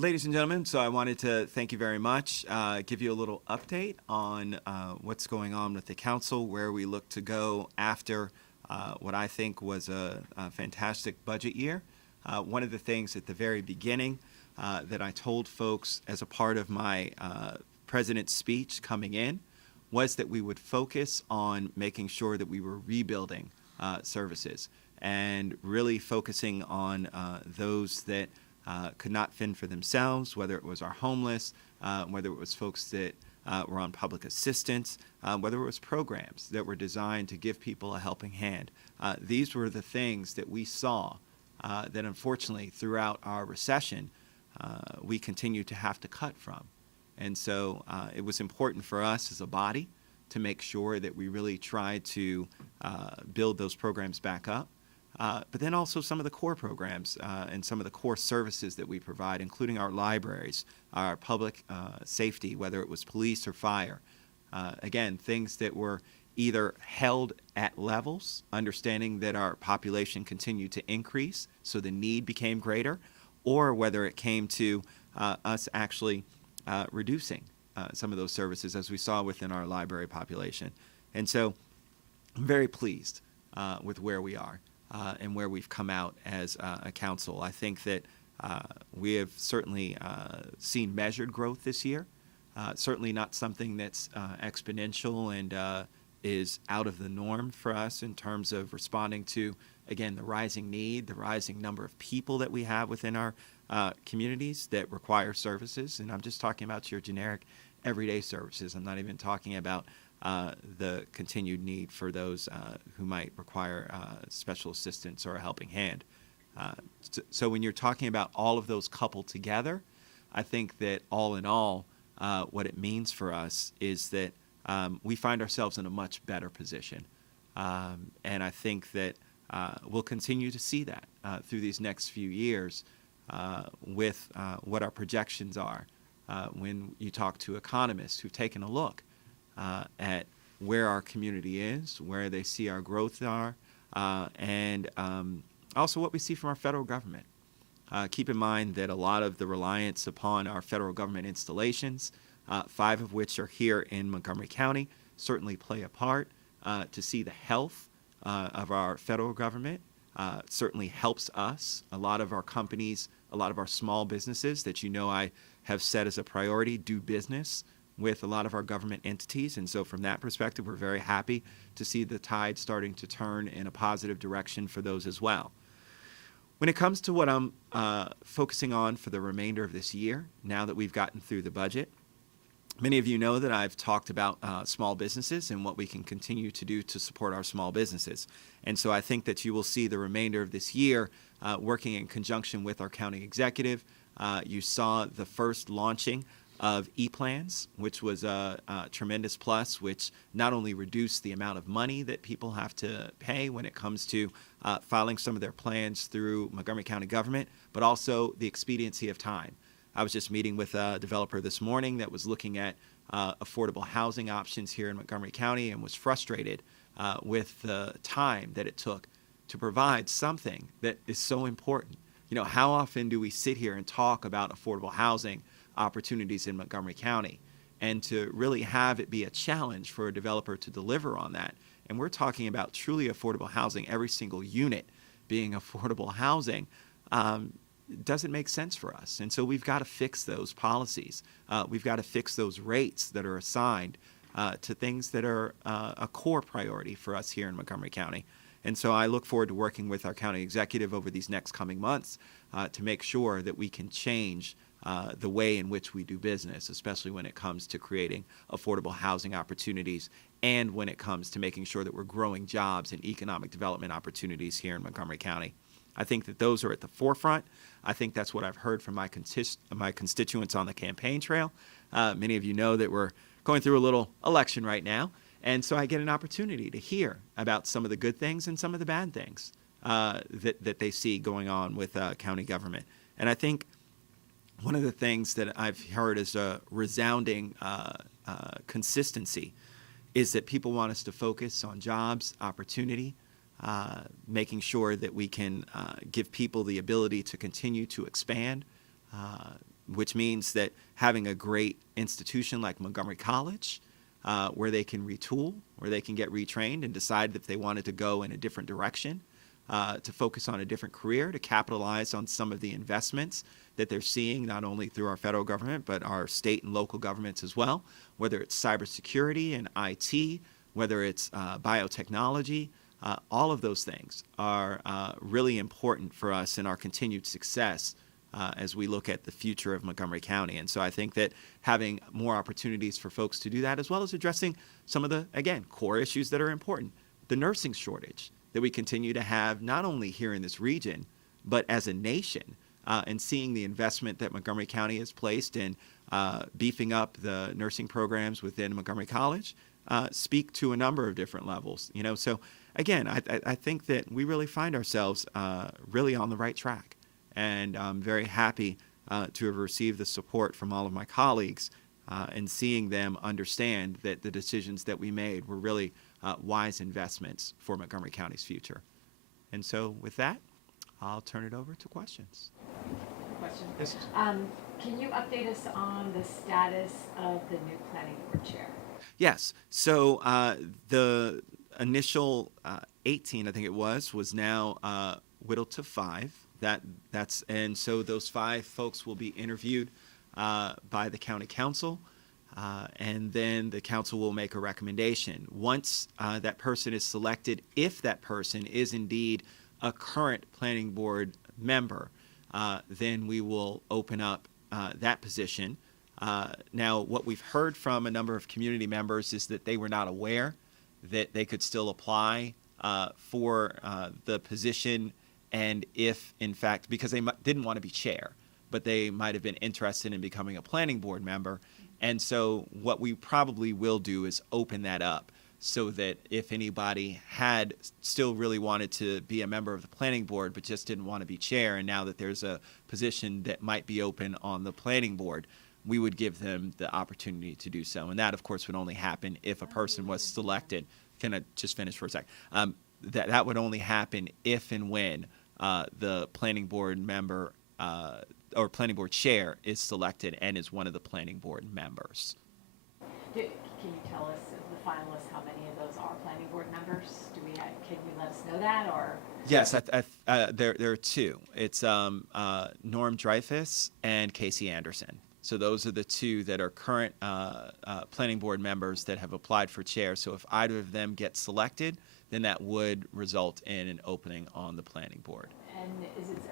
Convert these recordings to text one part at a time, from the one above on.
Ladies and gentlemen, so I wanted to thank you very much, give you a little update on what's going on with the council, where we look to go after what I think was a fantastic budget year. One of the things at the very beginning that I told folks as a part of my president's speech coming in was that we would focus on making sure that we were rebuilding services and really focusing on those that could not fend for themselves, whether it was our homeless, whether it was folks that were on public assistance, whether it was programs that were designed to give people a helping hand. These were the things that we saw that unfortunately throughout our recession we continued to have to cut from. And so it was important for us as a body to make sure that we really tried to build those programs back up. But then also some of the core programs and some of the core services that we provide, including our libraries, our public safety, whether it was police or fire. Again, things that were either held at levels, understanding that our population continued to increase, so the need became greater, or whether it came to us actually reducing some of those services, as we saw within our library population. And so I'm very pleased with where we are. And where we've come out as a council. I think that we have certainly seen measured growth this year, certainly not something that's exponential and is out of the norm for us in terms of responding to, again, the rising need, the rising number of people that we have within our communities that require services. And I'm just talking about your generic everyday services. I'm not even talking about the continued need for those who might require special assistance or a helping hand. So when you're talking about all of those coupled together, I think that all in all, what it means for us is that we find ourselves in a much better position. And I think that we'll continue to see that through these next few years with what our projections are. When you talk to economists who've taken a look at where our community is, where they see our growth are, and also what we see from our federal government. Keep in mind that a lot of the reliance upon our federal government installations, 5 of which are here in Montgomery County, certainly play a part to see the health of our federal government. Certainly helps us. A lot of our companies, a lot of our small businesses that I have set as a priority do business with a lot of our government entities. And so from that perspective, we're very happy to see the tide starting to turn in a positive direction for those as well. When it comes to what I'm focusing on for the remainder of this year, now that we've gotten through the budget, many of you know that I've talked about small businesses and what we can continue to do to support our small businesses. And so I think that you will see the remainder of this year working in conjunction with our county executive. You saw the first launching of e-plans, which was a tremendous plus, which not only reduced the amount of money that people have to pay when it comes to filing some of their plans through Montgomery County government, but also the expediency of time. I was just meeting with a developer this morning that was looking at affordable housing options here in Montgomery County and was frustrated with the time that it took to provide something that is so important. How often do we sit here and talk about affordable housing opportunities in Montgomery County, and to really have it be a challenge for a developer to deliver on that? And we're talking about truly affordable housing, every single unit being affordable housing. Doesn't make sense for us. And so we've got to fix those policies. We've got to fix those rates that are assigned to things that are a core priority for us here in Montgomery County. And so I look forward to working with our county executive over these next coming months to make sure that we can change the way in which we do business, especially when it comes to creating affordable housing opportunities and when it comes to making sure that we're growing jobs and economic development opportunities here in Montgomery County. I think that those are at the forefront. I think that's what I've heard from my constituents on the campaign trail. Many of you know that we're going through a little election right now, and so I get an opportunity to hear about some of the good things and some of the bad things that they see going on with county government. And I think one of the things that I've heard as a resounding consistency is that people want us to focus on jobs, opportunity, making sure that we can give people the ability to continue to expand, which means that having a great institution like Montgomery College, where they can retool, where they can get retrained and decide if they wanted to go in a different direction, to focus on a different career, to capitalize on some of the investments that they're seeing, not only through our federal government, but our state and local governments as well, whether it's cybersecurity and IT, whether it's biotechnology. All of those things are really important for us in our continued success as we look at the future of Montgomery County. And so I think that having more opportunities for folks to do that, as well as addressing some of the, again, core issues that are important, the nursing shortage that we continue to have not only here in this region, but as a nation, and seeing the investment that Montgomery County has placed in beefing up the nursing programs within Montgomery College, speak to a number of different levels. So again, I think that we really find ourselves really on the right track. And I'm very happy to have received the support from all of my colleagues and seeing them understand that the decisions that we made were really wise investments for Montgomery County's future. And so with that, I'll turn it over to questions. Question. Yes. Can you update us on the status of the new planning board chair? Yes. So the initial 18, I think it was now whittled to 5. And so those 5 folks will be interviewed by the county council, and then the council will make a recommendation. Once that person is selected, if that person is indeed a current planning board member, then we will open up that position. Now, what we've heard from a number of community members is that they were not aware that they could still apply for the position, and if, in fact, because they didn't want to be chair, but they might have been interested in becoming a planning board member. And so what we probably will do is open that up so that if anybody had still really wanted to be a member of the planning board but just didn't want to be chair, and now that there's a position that might be open on the planning board, we would give them the opportunity to do so. And that, of course, would only happen if a person was selected. Can I just finish for a second? That would only happen if and when the planning board member or planning board chair is selected and is one of the planning board members. Can you tell us, the finalists, how many of those are planning board members? Can you let us know that, or? Yes, there are 2. It's Norm Dreyfus and Casey Anderson. So those are the 2 that are current planning board members that have applied for chair. So if either of them get selected, then that would result in an opening on the planning board. And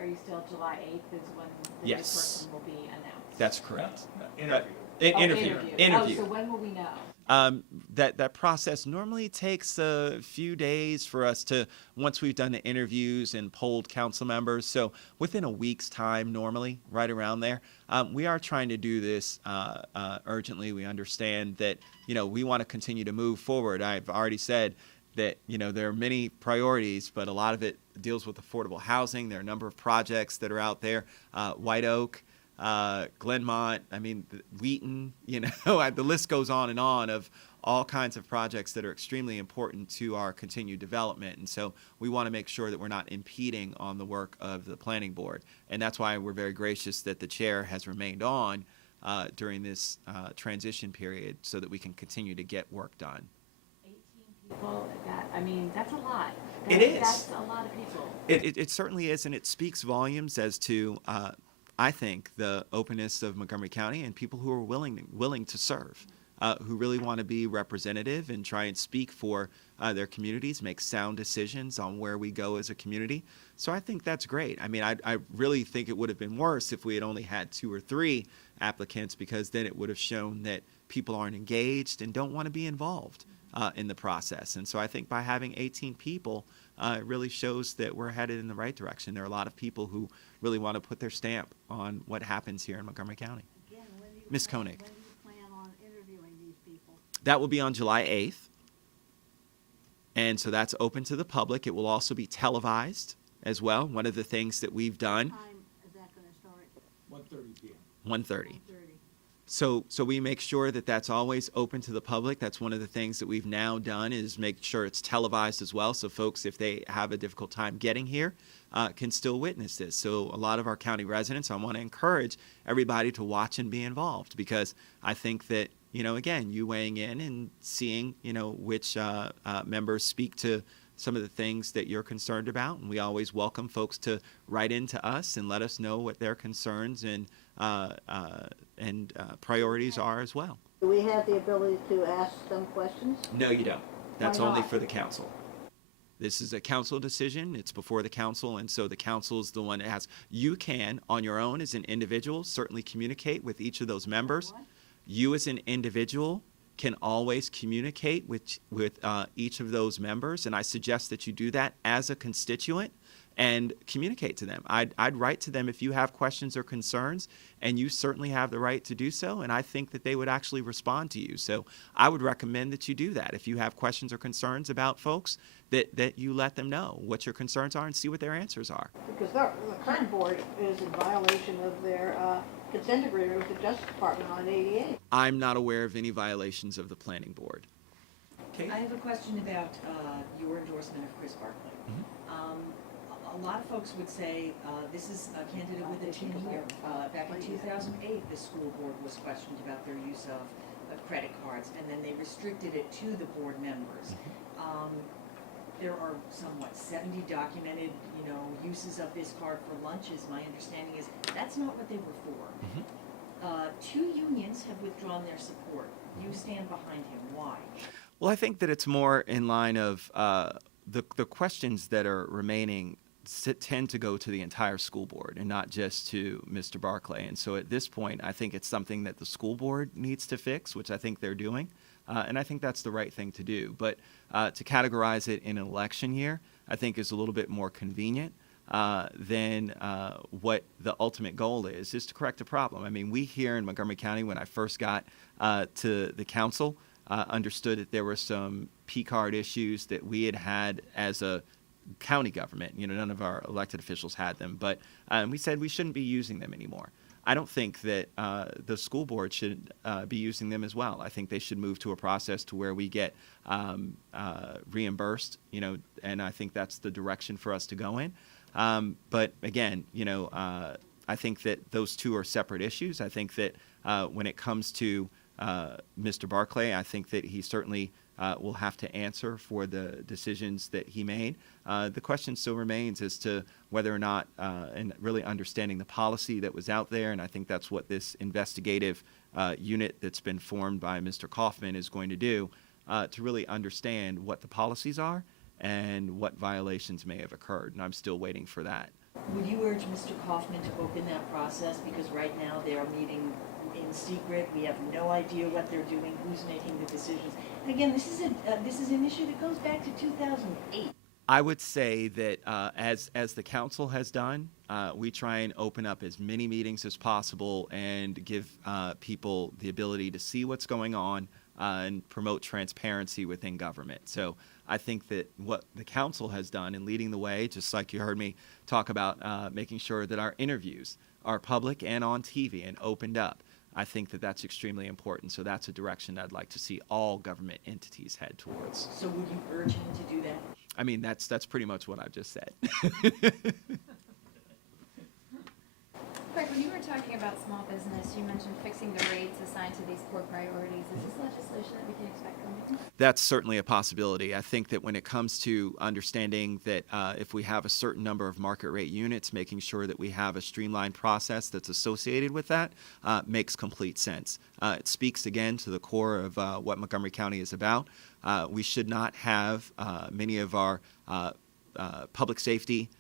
are you still July 8th is when the Yes. new person will be announced? That's correct. Interview. Interview. Oh, so when will we know? That process normally takes a few days for us to, once we've done the interviews and polled council members. So within a week's time, normally, right around there. We are trying to do this urgently. We understand that, we want to continue to move forward. I've already said that, there are many priorities, but a lot of it deals with affordable housing. There are a number of projects that are out there. White Oak, Glenmont, Wheaton, the list goes on and on of all kinds of projects that are extremely important to our continued development. And so we want to make sure that we're not impeding on the work of the planning board. And that's why we're very gracious that the chair has remained on during this transition period so that we can continue to get work done. 18 people, that's a lot. It is. That's a lot of people. It certainly is, and it speaks volumes as to I think the openness of Montgomery County and people who are willing to serve, who really want to be representative and try and speak for their communities, make sound decisions on where we go as a community. So I think that's great. I really think it would have been worse if we had only had 2 or 3 applicants, because then it would have shown that people aren't engaged and don't want to be involved in the process. And so I think by having 18 people, it really shows that we're headed in the right direction. There are a lot of people who really want to put their stamp on what happens here in Montgomery County. Again, Ms. Koenick. When do you plan on interviewing these people? That will be on July 8th. And so that's open to the public. It will also be televised as well. One of the things that we've done, What time is that going to start? 1:30 p.m. 1:30. 1:30. So we make sure that that's always open to the public. That's one of the things that we've now done, is make sure it's televised as well. So folks, if they have a difficult time getting here, can still witness this. So a lot of our county residents, I want to encourage everybody to watch and be involved, because I think that, again, you weighing in and seeing, which members speak to some of the things that you're concerned about. And we always welcome folks to write into us and let us know what their concerns and priorities are as well. Do we have the ability to ask them questions? No, you don't. That's Why only not? for the council. This is a council decision. It's before the council, and so the council is the one that has. You can, on your own as an individual, certainly communicate with each of those members. What? You as an individual can always communicate with each of those members, and I suggest that you do that as a constituent and communicate to them. I'd write to them if you have questions or concerns, and you certainly have the right to do so, and I think that they would actually respond to you. So I would recommend that you do that. If you have questions or concerns about folks, that you let them know what your concerns are and see what their answers are. Because the current board is in violation of their consent agreement with the Justice Department on ADA. I'm not aware of any violations of the planning board. Okay. I have a question about your endorsement of Chris Barclay. A lot of folks would say this is a candidate with a 10-year. Back in 2008, the school board was questioned about their use of credit cards, and then they restricted it to the board members. There are somewhat 70 documented, uses of this card for lunches. My understanding is that's not what they were for. Two unions have withdrawn their support. You stand behind him. Why? Well, I think that it's more in line of the questions that are remaining tend to go to the entire school board and not just to Mr. Barclay. And so at this point, I think it's something that the school board needs to fix, which I think they're doing. And I think that's the right thing to do. But to categorize it in an election year, I think is a little bit more convenient than what the ultimate goal is to correct a problem. I mean, we here in Montgomery County, when I first got to the council, understood that there were some P-card issues that we had as a county government. None of our elected officials had them, but we said we shouldn't be using them anymore. I don't think that the school board should be using them as well. I think they should move to a process to where we get reimbursed, and I think that's the direction for us to go in. But again, I think that those two are separate issues. I think that when it comes to Mr. Barclay, I think that he certainly will have to answer for the decisions that he made. The question still remains as to whether or not, and really understanding the policy that was out there, and I think that's what this investigative unit that's been formed by Mr. Kaufman is going to do, to really understand what the policies are and what violations may have occurred, and I'm still waiting for that. Would you urge Mr. Kaufman to open that process? Because right now they are meeting in secret. We have no idea what they're doing, who's making the decisions. And again, this is an issue that goes back to 2008. I would say that as the council has done, we try and open up as many meetings as possible and give people the ability to see what's going on and promote transparency within government. So I think that what the council has done in leading the way, just like you heard me talk about making sure that our interviews are public and on TV and opened up, I think that that's extremely important. So that's a direction I'd like to see all government entities head towards. So would you urge him to do that? I mean, that's pretty much what I've just said. Greg, when you were talking about small business, you mentioned fixing the rates assigned to these core priorities. Is this legislation that we can expect coming? That's certainly a possibility. I think that when it comes to understanding that if we have a certain number of market rate units, making sure that we have a streamlined process that's associated with that makes complete sense. It speaks again to the core of what Montgomery County is about. We should not have many of our public safety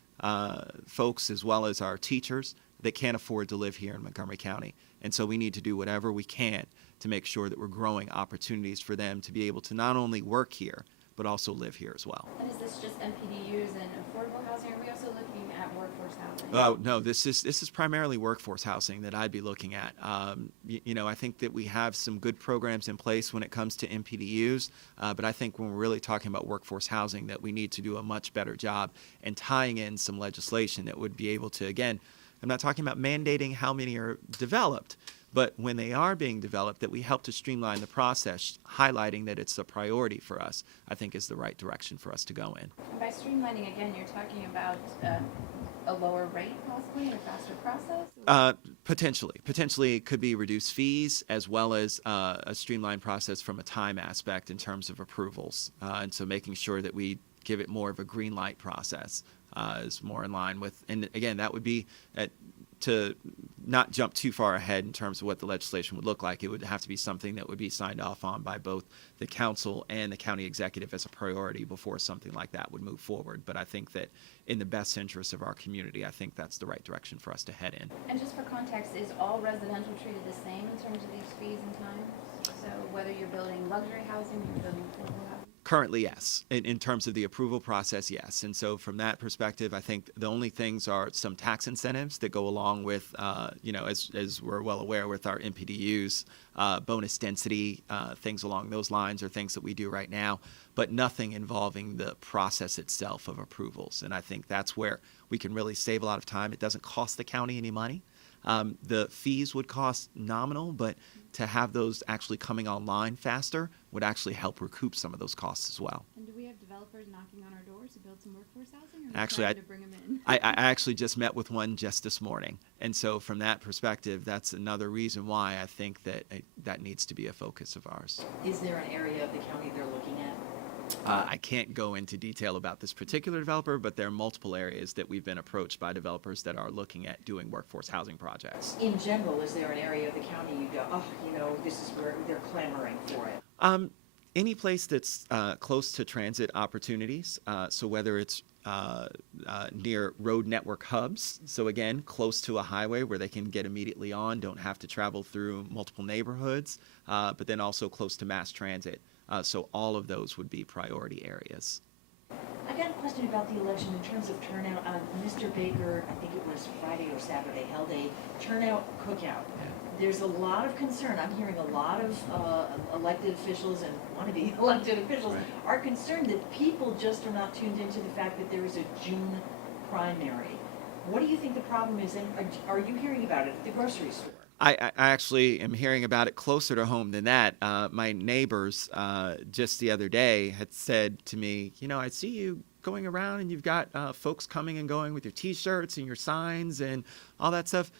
folks, as well as our teachers, that can't afford to live here in Montgomery County. And so we need to do whatever we can to make sure that we're growing opportunities for them to be able to not only work here, but also live here as well. And is this just MPDUs and affordable housing? Are we also looking at workforce housing? No, this is primarily workforce housing that I'd be looking at. I think that we have some good programs in place when it comes to MPDUs, but I think when we're really talking about workforce housing, that we need to do a much better job in tying in some legislation that would be able to, again, I'm not talking about mandating how many are developed, But when they are being developed, that we help to streamline the process, highlighting that it's a priority for us, I think is the right direction for us to go in. And by streamlining, again, you're talking about a lower rate possibly, or a faster process? Potentially it could be reduced fees as well as a streamlined process from a time aspect in terms of approvals. And so making sure that we give it more of a green light process is more in line with, and again, that would be to not jump too far ahead in terms of what the legislation would look like. It would have to be something that would be signed off on by both the council and the county executive as a priority before something like that would move forward. But I think that in the best interest of our community, I think that's the right direction for us to head in. And just for context, is all residential treated the same in terms of these fees and times? So whether you're building luxury housing or you're building affordable housing? Currently, yes. In terms of the approval process, yes. And so from that perspective, I think the only things are some tax incentives that go along with, as we're well aware with our MPDUs, bonus density, things along those lines are things that we do right now, but nothing involving the process itself of approvals. And I think that's where we can really save a lot of time. It doesn't cost the county any money. The fees would cost nominal, but to have those actually coming online faster would actually help recoup some of those costs as well. And do we have developers knocking on our doors to build some workforce housing, or Actually, trying to bring them in? I actually just met with one just this morning. And so from that perspective, that's another reason why I think that that needs to be a focus of ours. Is there an area of the county they're looking at? I can't go into detail about this particular developer, but there are multiple areas that we've been approached by developers that are looking at doing workforce housing projects. In general, is there an area of the county you go, this is where they're clamoring for it? Any place that's close to transit opportunities, so whether it's near road network hubs, so again, close to a highway where they can get immediately on, don't have to travel through multiple neighborhoods, but then also close to mass transit. So all of those would be priority areas. I got a question about the election in terms of turnout. Mr. Baker, I think it was Friday or Saturday, held a turnout cookout. There's a lot of concern. I'm hearing a lot of elected officials and wannabe elected officials are concerned that people just are not tuned into the fact that there is a June primary. What do you think the problem is, and are you hearing about it at the grocery store? I actually am hearing about it closer to home than that. My neighbors just the other day had said to me, I see you going around and you've got folks coming and going with your T-shirts and your signs and all that stuff.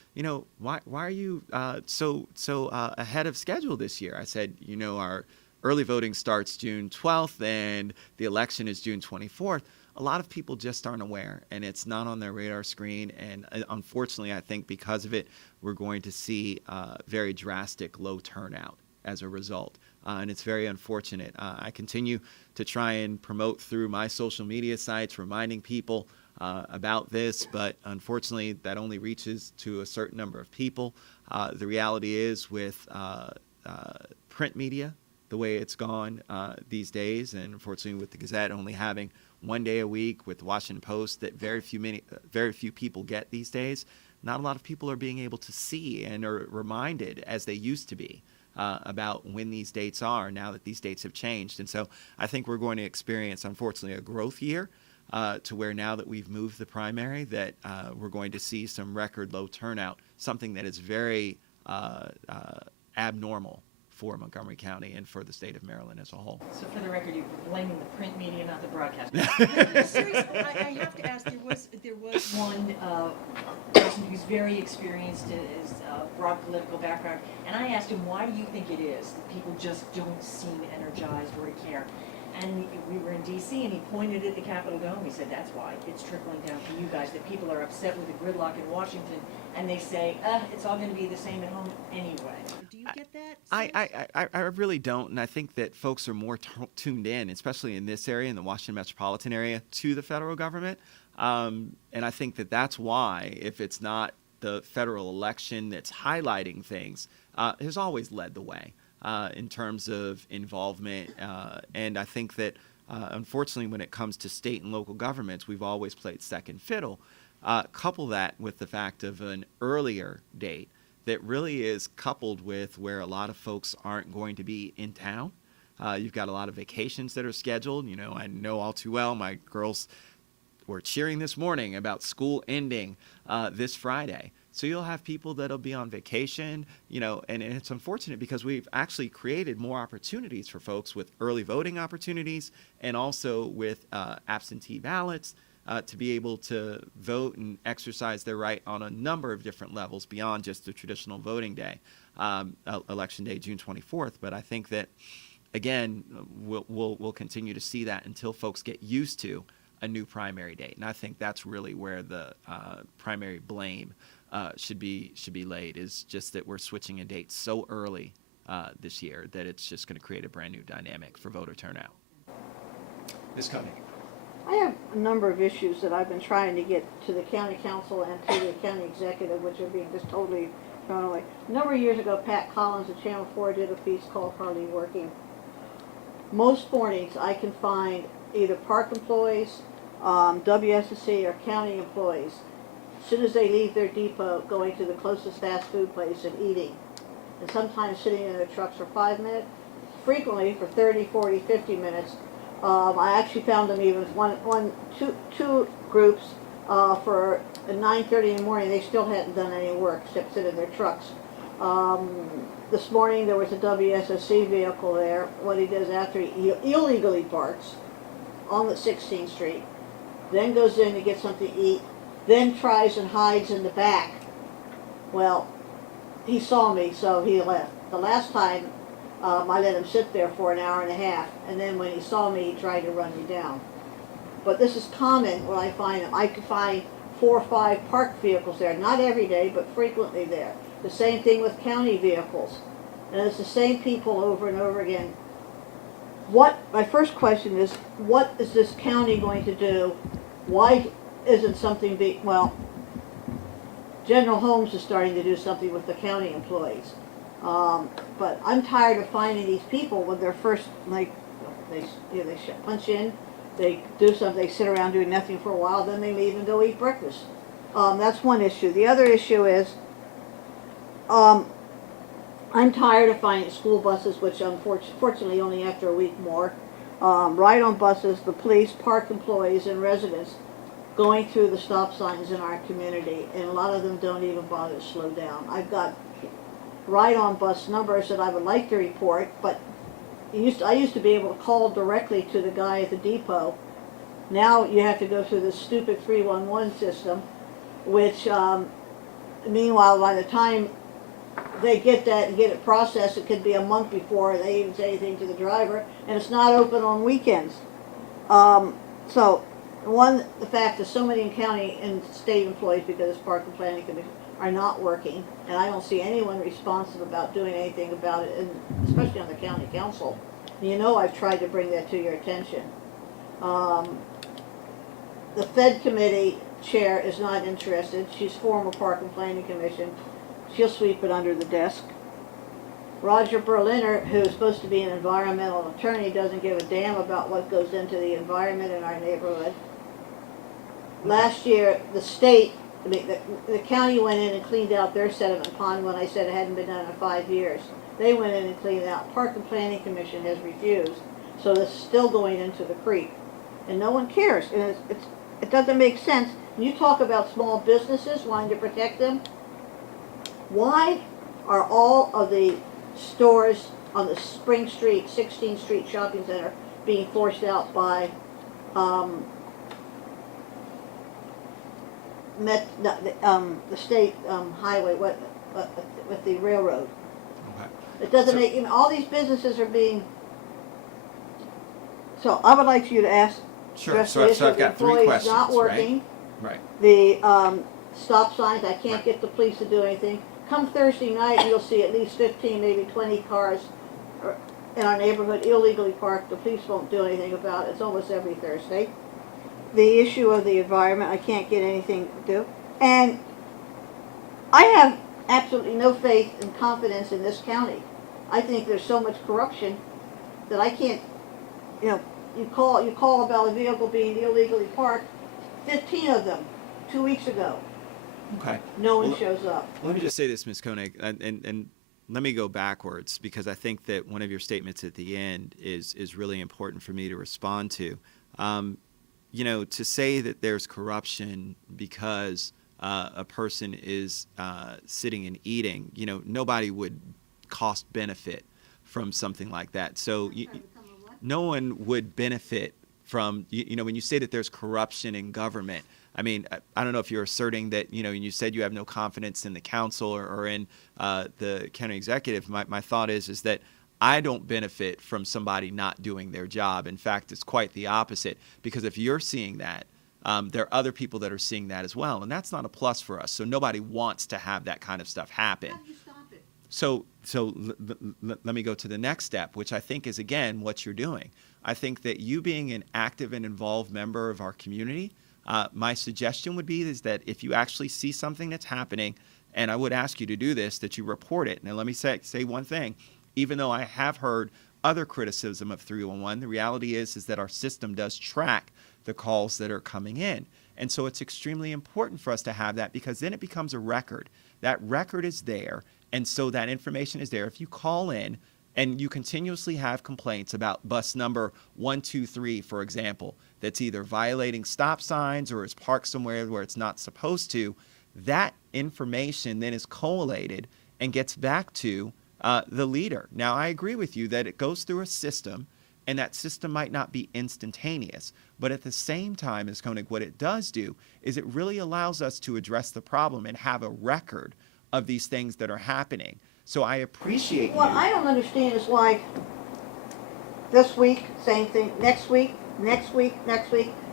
Why are you so ahead of schedule this year? I said, our early voting starts June 12th and the election is June 24th. A lot of people just aren't aware, and it's not on their radar screen. And unfortunately, I think because of it, we're going to see very drastic low turnout as a result. And it's very unfortunate. I continue to try and promote through my social media sites, reminding people about this, but unfortunately, that only reaches to a certain number of people. The reality is with print media, the way it's gone these days, and unfortunately with the Gazette only having one day a week, with the Washington Post that very few people get these days, not a lot of people are being able to see and are reminded as they used to be about when these dates are now that these dates have changed. And so I think we're going to experience, unfortunately, a growth year to where now that we've moved the primary, that we're going to see some record low turnout, something that is very abnormal for Montgomery County and for the state of Maryland as a whole. So for the record, you're blaming the print media, not the broadcast media. Seriously, I have to ask, there was one person who's very experienced, is broad political background, and I asked him, why do you think it is that people just don't seem energized or care? And we were in D.C. and he pointed at the Capitol Dome. He said, that's why. It's trickling down to you guys, that people are upset with the gridlock in Washington, and they say, it's all going to be the same at home anyway. Do you get that? I really don't, and I think that folks are more tuned in, especially in this area, in the Washington metropolitan area, to the federal government. And I think that that's why, if it's not the federal election that's highlighting things, has always led the way in terms of involvement. And I think that, unfortunately, when it comes to state and local governments, we've always played second fiddle. Couple that with the fact of an earlier date that really is coupled with where a lot of folks aren't going to be in town. You've got a lot of vacations that are scheduled. I know all too well, my girls were cheering this morning about school ending this Friday. So you'll have people that'll be on vacation, and it's unfortunate because we've actually created more opportunities for folks with early voting opportunities and also with absentee ballots to be able to vote and exercise their right on a number of different levels beyond just the traditional voting day, election day, June 24th. But I think that, again, we'll continue to see that until folks get used to a new primary date. And I think that's really where the primary blame should be laid, is just that we're switching a date so early this year that it's just going to create a brand new dynamic for voter turnout. Ms. Koenig. I have a number of issues that I've been trying to get to the county council and to the county executive, which are being just totally thrown away. A number of years ago, Pat Collins of Channel 4 did a piece called Hardly Working. Most mornings I can find either park employees, WSSC, or county employees, as soon as they leave their depot, going to the closest fast food place and eating. And sometimes sitting in their trucks for 5 minutes, frequently for 30, 40, 50 minutes. I actually found them even two groups for at 9:30 in the morning. They still hadn't done any work except sit in their trucks. This morning there was a WSSC vehicle there. What he does after he illegally parks on the 16th Street, then goes in to get something to eat, then tries and hides in the back. Well, he saw me, so he left. The last time I let him sit there for an hour and a half, and then when he saw me, he tried to run me down. But this is common when I find them. I could find 4 or 5 parked vehicles there, not every day, but frequently there. The same thing with county vehicles. And it's the same people over and over again. My first question is, what is this county going to do? Why isn't something General Holmes is starting to do something with the county employees. But I'm tired of finding these people when they're first, they punch in, they do something, they sit around doing nothing for a while, then they leave and go eat breakfast. That's one issue. The other issue is, I'm tired of finding school buses, which unfortunately only after a week more, ride on buses, the police, park employees, and residents going through the stop signs in our community, and a lot of them don't even bother to slow down. I've got ride-on bus numbers that I would like to report, but I used to be able to call directly to the guy at the depot. Now you have to go through this stupid 311 system, which meanwhile by the time they get that and get it processed, it could be a month before they even say anything to the driver, and it's not open on weekends. The fact that so many county and state employees, because it's Park and Planning Commission, are not working, and I don't see anyone responsive about doing anything about it, and especially on the county council. I've tried to bring that to your attention. The Fed committee chair is not interested. She's former Park and Planning Commission. She'll sweep it under the desk. Roger Berliner, who's supposed to be an environmental attorney, doesn't give a damn about what goes into the environment in our neighborhood. Last year, the county went in and cleaned out their sediment pond when I said it hadn't been done in 5 years. They went in and cleaned it out. Park and Planning Commission has refused, so it's still going into the creek, and no one cares. And it doesn't make sense. You talk about small businesses wanting to protect them. Why are all of the stores on the Spring Street, 16th Street Shopping Center being forced out by the state highway with the railroad? Okay. It doesn't make, all these businesses are being, so I would like you to ask, Sure. address So the I've issue of got 3 employees questions, not right? working. Right. The stop signs, I can't Right. get the police to do anything. Come Thursday night, you'll see at least 15, maybe 20 cars in our neighborhood illegally parked. The police won't do anything about it. It's almost every Thursday. The issue of the environment, I can't get anything to do. And I have absolutely no faith and confidence in this county. I think there's so much corruption that I can't, you call about a vehicle being illegally parked, 15 of them 2 weeks ago. Okay. No one Well, shows up. Let me just say this, Ms. Koenig, and let me go backwards, because I think that one of your statements at the end is really important for me to respond to. To say that there's corruption because a person is sitting and eating, nobody would cost benefit from something like that. So no one would benefit from, when you say that there's corruption in government. I mean, I don't know if you're asserting that, you said you have no confidence in the council or in the county executive. My thought is that I don't benefit from somebody not doing their job. In fact, it's quite the opposite, because if you're seeing that, there are other people that are seeing that as well, and that's not a plus for us. So nobody wants to have that kind of stuff happen. How do you stop it? So let me go to the next step, which I think is, again, what you're doing. I think that you being an active and involved member of our community, my suggestion would be is that if you actually see something that's happening, and I would ask you to do this, that you report it. Now, let me say one thing. Even though I have heard other criticism of 311, the reality is that our system does track the calls that are coming in. And so it's extremely important for us to have that, because then it becomes a record. That record is there, and so that information is there. If you call in and you continuously have complaints about bus number 123, for example, that's either violating stop signs or is parked somewhere where it's not supposed to, that information then is collated and gets back to the leader. Now, I agree with you that it goes through a system, and that system might not be instantaneous. But at the same time, Ms. Koenick, what it does do is it really allows us to address the problem and have a record of these things that are happening. So I appreciate What you. I don't understand is why this week, same thing, next week,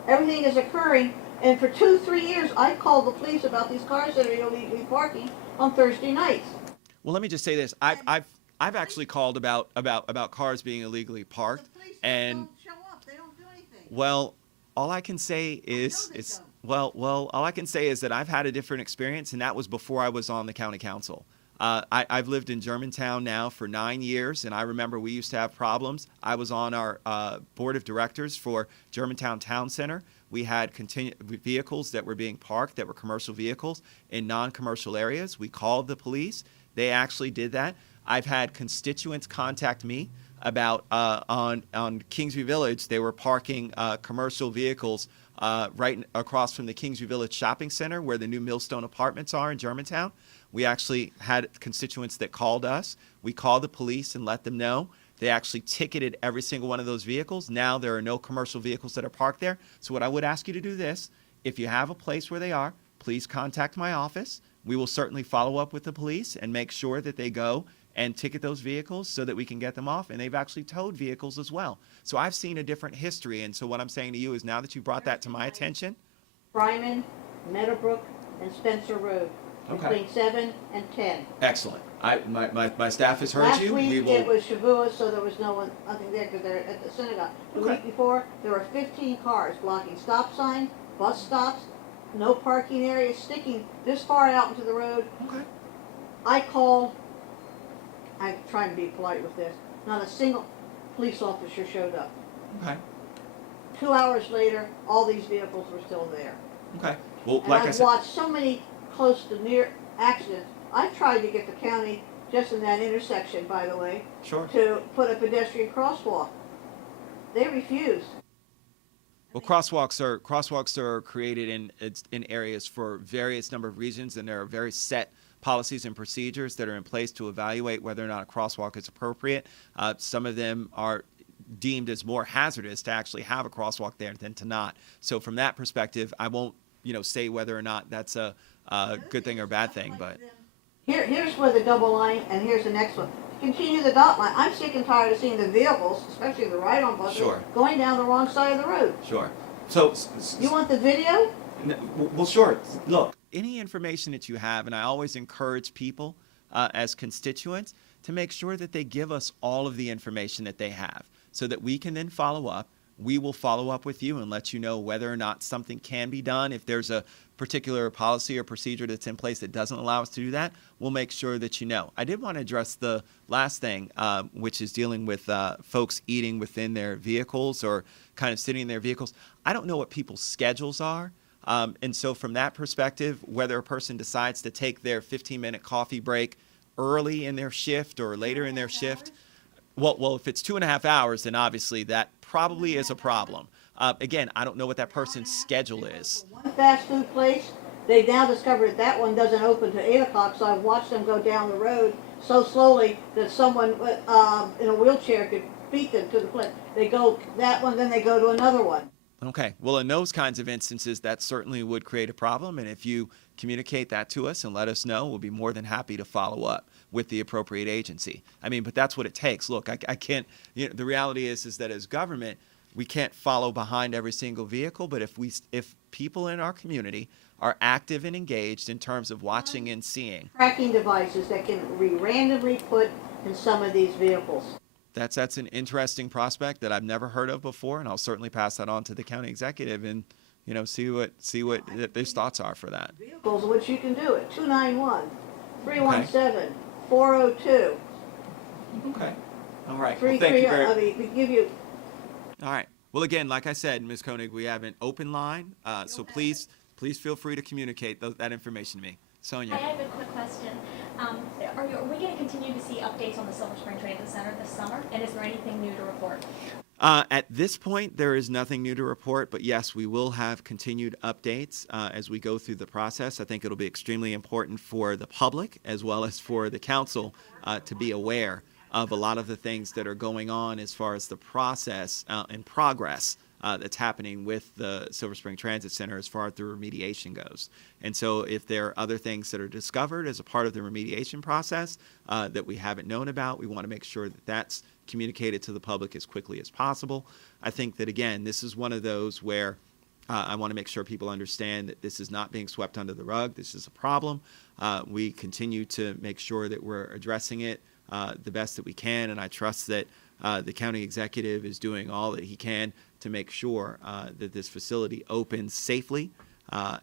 everything is occurring. And for 2-3 years, I called the police about these cars that are illegally parking on Thursday nights. Well, let me just say this. I've actually called about cars being illegally parked, The police and don't show up. They don't do anything. well, all I can say is they is don't. well, all I can say is that I've had a different experience, and that was before I was on the county council. I've lived in Germantown now for 9 years, and I remember we used to have problems. I was on our board of directors for Germantown Town Center. We had vehicles that were being parked that were commercial vehicles in non-commercial areas. We called the police. They actually did that. I've had constituents contact me about on Kingsview Village. They were parking commercial vehicles right across from the Kingsview Village Shopping Center, where the new Millstone Apartments are in Germantown. We actually had constituents that called us. We called the police and let them know. They actually ticketed every single one of those vehicles. Now there are no commercial vehicles that are parked there. So what I would ask you to do this, if you have a place where they are, please contact my office. We will certainly follow up with the police and make sure that they go and ticket those vehicles so that we can get them off. And they've actually towed vehicles as well. So I've seen a different history. And so what I'm saying to you is, now that you brought that to my attention. Fryman, Meadowbrook, and Spencer Road, Okay. between 7 and 10. Excellent. My staff has heard Last you. We week will. it was Shavuot, so there was nothing there because they're at the synagogue. The Okay. week before, there were 15 cars blocking stop signs, bus stops, no parking areas, sticking this far out into the road. Okay. I called, I'm trying to be polite with this, not a single police officer showed up. Okay. 2 hours later, all these vehicles were still there. Okay. Well, And like I I've said. watched so many close to near accidents. I've tried to get the county, just in that intersection, by the way, Sure. to put a pedestrian crosswalk. They refused. Well, crosswalks are created in areas for various number of reasons, and there are very set policies and procedures that are in place to evaluate whether or not a crosswalk is appropriate. Some of them are deemed as more hazardous to actually have a crosswalk there than to not. So from that perspective, I won't say whether or not that's a good thing or bad thing, but Here's where the double line, and here's the next one. Continue the dot line. I'm sick and tired of seeing the vehicles, especially the ride-on buses, Sure. going down the wrong side of the road. sure. So You want the video? Well, sure. Look, any information that you have, and I always encourage people as constituents to make sure that they give us all of the information that they have so that we can then follow up. We will follow up with you and let you know whether or not something can be done. If there's a particular policy or procedure that's in place that doesn't allow us to do that, we'll make sure that you know. I did want to address the last thing, which is dealing with folks eating within their vehicles or kind of sitting in their vehicles. I don't know what people's schedules are. And so from that perspective, whether a person decides to take their 15-minute coffee break early in their shift or later in their shift, well, if it's 2.5 hours, then obviously that probably is a problem. Again, I don't know what that person's schedule is. One fast food place They now discovered that one doesn't open till 8 o'clock, so I've watched them go down the road so slowly that someone in a wheelchair could beat them to the place. They go that one, then they go to another one. Okay. Well, in those kinds of instances, that certainly would create a problem. And if you communicate that to us and let us know, we'll be more than happy to follow up with the appropriate agency. I mean, but that's what it takes. Look, I can't, the reality is that as government, we can't follow behind every single vehicle. But if people in our community are active and engaged in terms of watching and seeing, Tracking devices that can be randomly put in some of these vehicles. that's an interesting prospect that I've never heard of before, and I'll certainly pass that on to the county executive and see what his thoughts are for that. Vehicles, which you can do at 291, 317, 402, Okay. All right. Well, 33. thank you very. I mean, we give you. All right. Well, again, like I said, Ms. Koenig, we have an open line, so please feel free to communicate that information to me. Sonia. I have a quick question. Are we going to continue to see updates on the Silver Spring Transit Center this summer? And is there anything new to report? At this point, there is nothing new to report, but yes, we will have continued updates as we go through the process. I think it'll be extremely important for the public as well as for the council to be aware of a lot of the things that are going on as far as the process and progress that's happening with the Silver Spring Transit Center as far as the remediation goes. And so if there are other things that are discovered as a part of the remediation process that we haven't known about, we want to make sure that that's communicated to the public as quickly as possible. I think that, again, this is one of those where I want to make sure people understand that this is not being swept under the rug. This is a problem. We continue to make sure that we're addressing it the best that we can, and I trust that the county executive is doing all that he can to make sure that this facility opens safely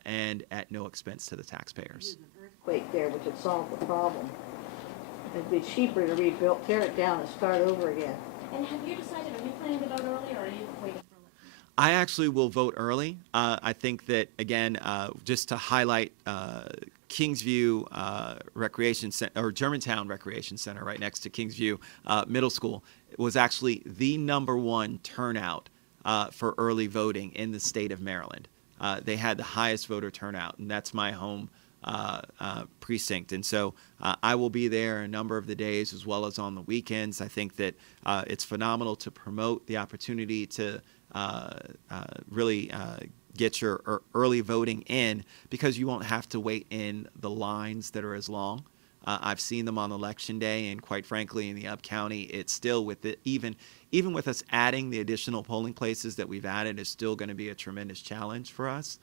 and at no expense to the taxpayers. Earthquake there, which would solve the problem. It'd be cheaper to rebuild, tear it down and start over again. And have you decided, are you planning to vote early or are you waiting for election? I actually will vote early. I think that, again, just to highlight Kingsview Recreation Center, or Germantown Recreation Center right next to Kingsview Middle School, was actually the #1 turnout for early voting in the state of Maryland. They had the highest voter turnout, and that's my home precinct. And so I will be there a number of the days as well as on the weekends. I think that it's phenomenal to promote the opportunity to really get your early voting in, because you won't have to wait in the lines that are as long. I've seen them on election day, and quite frankly, in the Up County, it's still with it, even with us adding the additional polling places that we've added, is still going to be a tremendous challenge for us.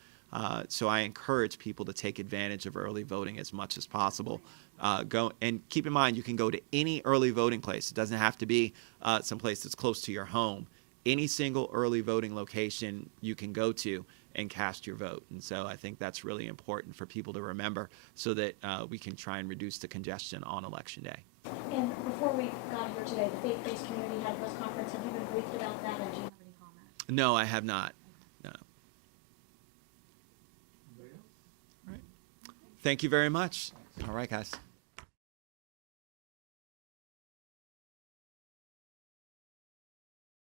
So I encourage people to take advantage of early voting as much as possible. Go and keep in mind, you can go to any early voting place. It doesn't have to be someplace that's close to your home. Any single early voting location you can go to and cast your vote. And so I think that's really important for people to remember, so that we can try and reduce the congestion on election day. And before we got here today, the faith-based community had a press conference. Have you been briefed about that, or do you have any comments? No, I have not. No. All right. Thank you very much. All right, guys.